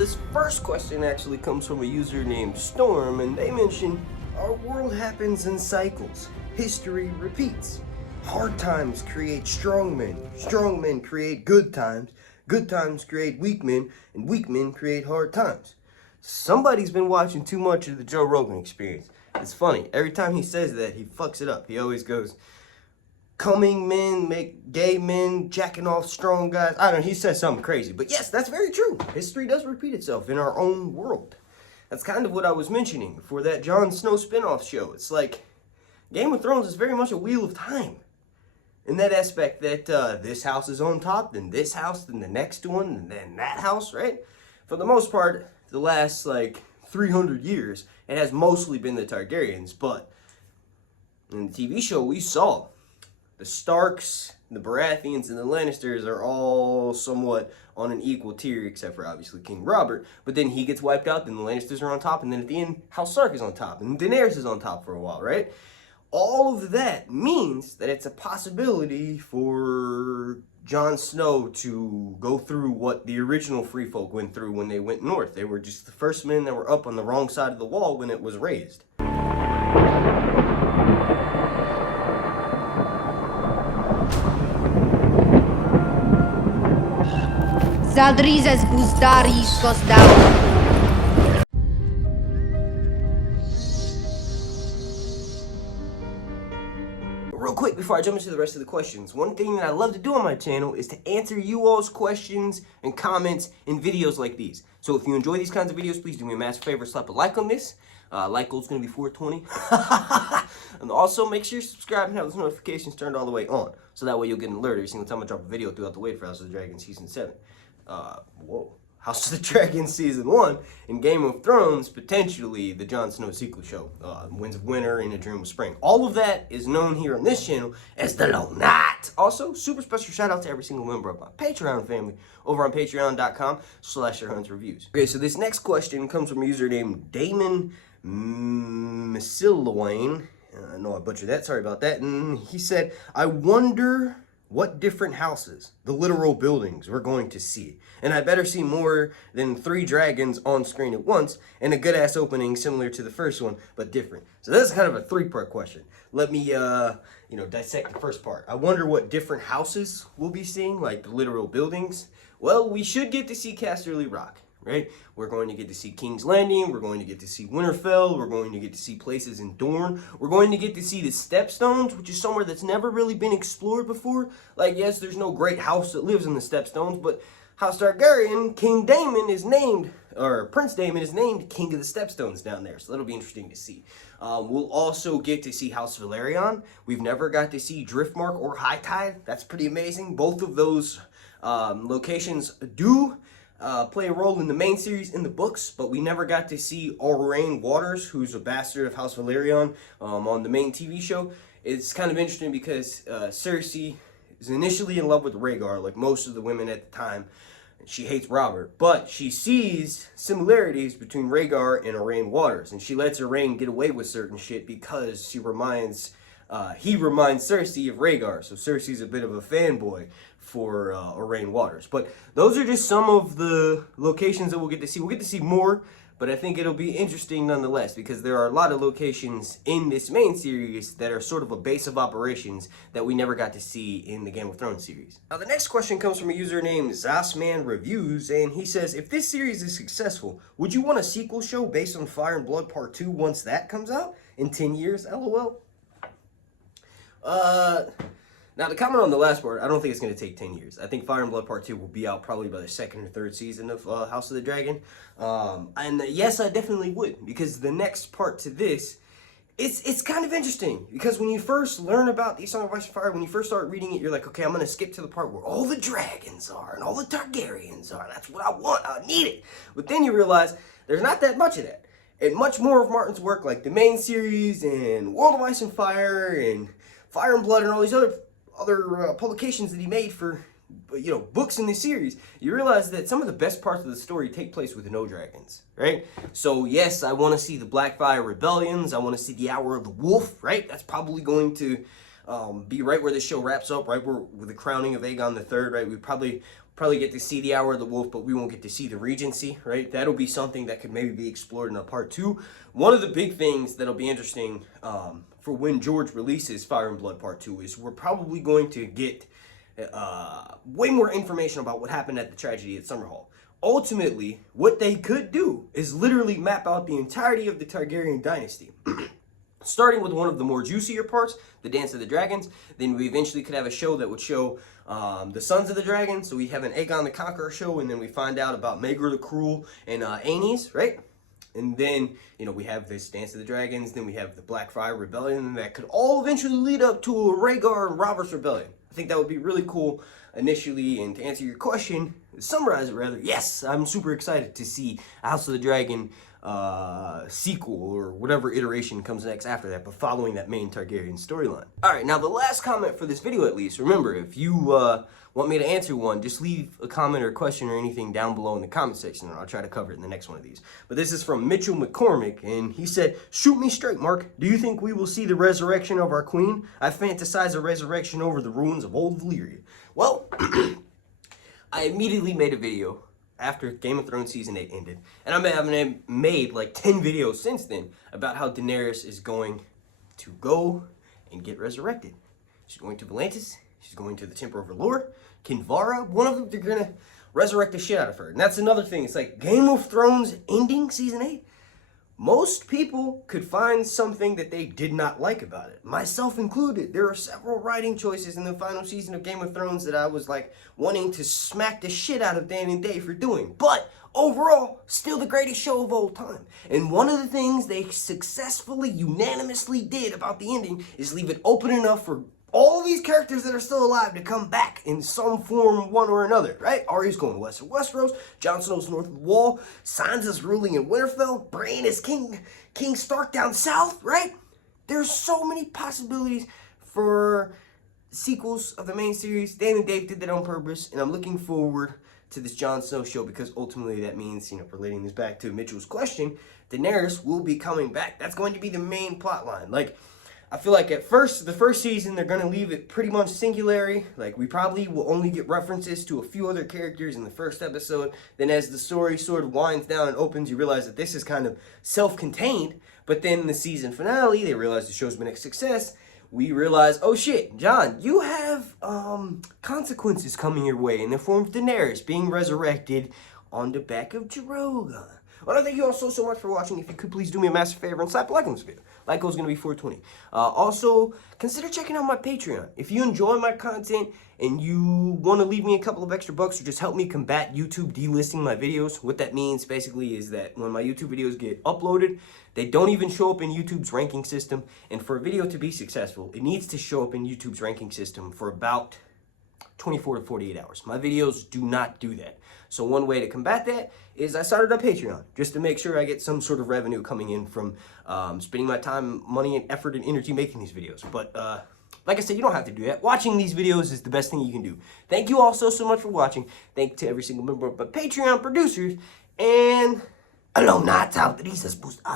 this first question actually comes from a user named Storm, and they mention, our world happens in cycles. History repeats. Hard times create strong men create good times create weak men, and weak men create hard times. Somebody's been watching too much of the Joe Rogan Experience. It's funny, every time he says that, he fucks it up. He always goes, coming men make gay men jacking off strong guys. I don't know, he says something crazy. But yes, that's very true. History does repeat itself in our own world. That's kind of what I was mentioning for that Jon Snow spinoff show. It's like, Game of Thrones is very much a wheel of time. In that aspect that this house is on top, then this house, then the next one, and then that house, right? For the most part, the last, 300 years, it has mostly been the Targaryens. But in the TV show, we saw the Starks, the Baratheons, and the Lannisters are all somewhat on an equal tier, except for obviously King Robert. But then he gets wiped out, then the Lannisters are on top, and then at the end, House Stark is on top, and Daenerys is on top for a while, right? All of that means that it's a possibility for Jon Snow to go through what the original Free Folk went through when they went north. They were just the first men that were up on the wrong side of the wall when it was raised. Zaldrizes buzdaris gosdaw. Real quick before I jump into the rest of the questions, one thing that I love to do on my channel is to answer you all's questions and comments in videos like these. So if you enjoy these kinds of videos, please do me a massive favor, slap a like on this. Like goal's gonna be 420. And also make sure you subscribe and have those notifications turned all the way on. So that way you'll get an alert every single time I drop a video throughout the wait for House of the Dragon Season 7. House of the Dragon Season 1 and Game of Thrones, potentially the Jon Snow sequel show, Winds of Winter and A Dream of Spring. All of that is known here on this channel as the Low Knot. Also, super special shout out to every single member of my Patreon family over on patreon.com/SirHuntsReviews. Okay, so this next question comes from a user named Daemon Misiloane. I know I butchered that, sorry about that. And he said, I wonder what different houses, the literal buildings, we're going to see. And I better see more than 3 dragons on screen at once and a good-ass opening similar to the first one, but different. So that's kind of a 3-part question. Let me, dissect the first part. I wonder what different houses we'll be seeing, like the literal buildings. Well, we should get to see Casterly Rock, right? We're going to get to see King's Landing, we're going to get to see Winterfell, we're going to get to see places in Dorne, we're going to get to see the Stepstones, which is somewhere that's never really been explored before. Like, yes, there's no great house that lives in the Stepstones, but House Targaryen, King Daemon is named, or Prince Daemon is named King of the Stepstones down there, so that'll be interesting to see. We'll also get to see House Velaryon. We've never got to see Driftmark or High Tide. That's pretty amazing. Both of those locations do play a role in the main series in the books, but we never got to see Aurane Waters, who's a bastard of House Velaryon, on the main TV show. It's kind of interesting because Cersei is initially in love with Rhaegar, like most of the women at the time. She hates Robert, but she sees similarities between Rhaegar and Aurane Waters, and she lets Aurane get away with certain shit because he reminds Cersei of Rhaegar, so Cersei's a bit of a fanboy for Aurane Waters. But those are just some of the locations that we'll get to see. We'll get to see more, but I think it'll be interesting nonetheless because there are a lot of locations in this main series that are sort of a base of operations that we never got to see in the Game of Thrones series. Now the next question comes from a user named Zasman Reviews, and he says, if this series is successful, would you want a sequel show based on Fire and Blood Part 2 once that comes out? In 10 years, LOL? Now to comment on the last part, I don't think it's going to take 10 years. I think Fire and Blood Part 2 will be out probably by the 2nd or 3rd season of House of the Dragon. And yes, I definitely would, because the next part to this, it's kind of interesting. Because when you first learn about the Song of Ice and Fire, when you first start reading it, you're like, okay, I'm going to skip to the part where all the dragons are and all the Targaryens are. That's what I want. I need it. But then you realize there's not that much of that. And much more of Martin's work, like the main series and World of Ice and Fire and Fire and Blood and all these other publications that he made for, books in this series, you realize that some of the best parts of the story take place with no dragons, right? So yes, I want to see the Blackfire rebellions. I want to see the Hour of the Wolf, right? That's probably going to be right where the show wraps up, right where with the crowning of Aegon the Third, right? We probably probably get to see the Hour of the Wolf, but we won't get to see the Regency, right? That'll be something that could maybe be explored in a part 2. One of the big things that'll be interesting for when George releases Fire and Blood Part 2 is we're probably going to get way more information about what happened at the tragedy at Summerhall. Ultimately, what they could do is literally map out the entirety of the Targaryen dynasty. Starting with one of the more juicier parts, the Dance of the Dragons, then we eventually could have a show that would show the Sons of the Dragon. So we have an Aegon the Conqueror show, and then we find out about Maegor the Cruel and Aenys, right? And then, you know, we have this Dance of the Dragons, then we have the Blackfire Rebellion, and that could all eventually lead up to a Rhaegar and Robert's Rebellion. I think that would be really cool initially, and to answer your question, summarize it rather, yes, I'm super excited to see House of the Dragon sequel or whatever iteration comes next after that, but following that main Targaryen storyline. Alright, now the last comment for this video at least, remember, if you want me to answer one, just leave a comment or a question or anything down below in the comment section, and I'll try to cover it in the next one of these. But this is from Mitchell McCormick, and he said, "Shoot me straight, Mark. Do you think we will see the resurrection of our queen? I fantasize a resurrection over the ruins of old Valyria." Well, I immediately made a video after Game of Thrones Season 8 ended, and I've made like 10 videos since then about how Daenerys is going to go and get resurrected. She's going to Volantis, she's going to the Temple of Valor, Kinvara, one of them, they're gonna resurrect the shit out of her. And that's another thing, it's like Game of Thrones ending Season 8, most people could find something that they did not like about it, myself included. There are several writing choices in the final season of Game of Thrones that I was like wanting to smack the shit out of Dan and Dave for doing. But overall, still the greatest show of all time. And one of the things they successfully, unanimously did about the ending is leave it open enough for all these characters that are still alive to come back in some form, one or another, right? Arya's going west of Westeros, Jon Snow's north of the Wall, Sansa's ruling in Winterfell, Breanne is King Stark down south, right? There's so many possibilities for sequels of the main series. Dan and Dave did that on purpose, and I'm looking forward to this Jon Snow show because ultimately that means, you know, relating this back to Mitchell's question, Daenerys will be coming back. That's going to be the main plot line. Like, I feel like at first, the first season, they're going to leave it pretty much singularly. Like, we probably will only get references to a few other characters in the first episode. Then as the story sort of winds down and opens, you realize that this is kind of self-contained. But then in the season finale, they realize the show's been a success. We realize, oh shit, Jon, you have consequences coming your way in the form of Daenerys being resurrected on the back of Drogon. Well, I thank you all so much for watching. If you could please do me a massive favor and slap a like on this video. Like goal is going to be 420. Also, consider checking out my Patreon. If you enjoy my content and you want to leave me a couple of extra bucks or just help me combat YouTube delisting my videos, what that means basically is that when my YouTube videos get uploaded, they don't even show up in YouTube's ranking system. And for a video to be successful, it needs to show up in YouTube's ranking system for about 24 to 48 hours. My videos do not do that. So one way to combat that is I started a Patreon just to make sure I get some sort of revenue coming in from spending my time, money, and effort and energy making these videos. But like I said, you don't have to do that. Watching these videos is the best thing you can do. Thank you all so much for watching. Thank you to every single member of my Patreon producers. And... Along nights out, these are supposed to